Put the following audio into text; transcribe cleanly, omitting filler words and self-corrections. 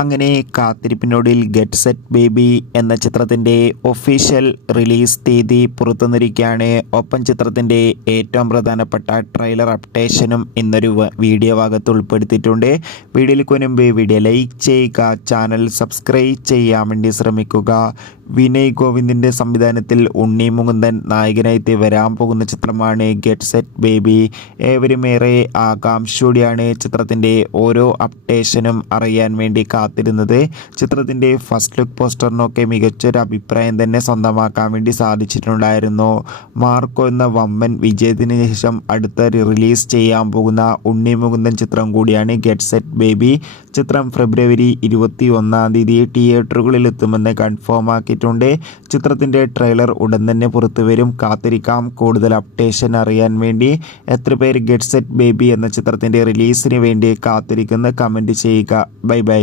അങ്ങനെ കാത്തിരിപ്പിനൊടുവിൽ get set baby എന്ന ചിത്രത്തിൻ്റെ ഒഫീഷ്യൽ റിലീസ് തീയതി പുറത്തുവന്നിരിക്കുകയാണ്. ഒപ്പം ചിത്രത്തിൻ്റെ ഏറ്റവും പ്രധാനപ്പെട്ട ട്രെയിലർ അപ്ഡേഷനും ഇന്നൊരു വീഡിയോ ഭാഗത്ത് ഉൾപ്പെടുത്തിയിട്ടുണ്ട്. വീഡിയോയിലേക്ക് മുൻപ് വീഡിയോ ലൈക്ക് ചെയ്യുക, ചാനൽ സബ്സ്ക്രൈബ് ചെയ്യാൻ വേണ്ടി ശ്രമിക്കുക. വിനയ് ഗോവിന്ദിൻ്റെ സംവിധാനത്തിൽ ഉണ്ണി മുകുന്ദൻ നായകനായി വരാൻ പോകുന്ന ചിത്രമാണ് ഗെറ്റ് സെറ്റ് ബേബി. ഏവരും ഏറെ ആകാംക്ഷയോടെയാണ് ചിത്രത്തിൻ്റെ ഓരോ അപ്ഡേഷനും അറിയാൻ വേണ്ടി കാത്തിരുന്നത്. ചിത്രത്തിൻ്റെ ഫസ്റ്റ് ലുക്ക് പോസ്റ്ററിനൊക്കെ മികച്ചൊരു അഭിപ്രായം തന്നെ സ്വന്തമാക്കാൻ വേണ്ടി സാധിച്ചിട്ടുണ്ടായിരുന്നു. മാർക്കോ എന്ന വമ്പൻ വിജയത്തിന് ശേഷം അടുത്ത റിലീസ് ചെയ്യാൻ പോകുന്ന ഉണ്ണി മുകുന്ദൻ ചിത്രം കൂടിയാണ് ഗെറ്റ് സെറ്റ് ബേബി. ചിത്രം ഫെബ്രുവരി 21 തിയേറ്ററുകളിൽ എത്തുമെന്ന് കൺഫേം ആക്കിയിട്ടുണ്ട്. ചിത്രത്തിൻ്റെ ട്രെയിലർ ഉടൻ തന്നെ പുറത്തു വരും. കാത്തിരിക്കാം കൂടുതൽ അപ്ഡേഷൻ അറിയാൻ വേണ്ടി. എത്ര പേര് ഗെറ്റ് സെറ്റ് ബേബി എന്ന ചിത്രത്തിൻ്റെ റിലീസിന് വേണ്ടി കാത്തിരിക്കുന്ന കമൻറ്റ് ചെയ്യുക. Bye bye.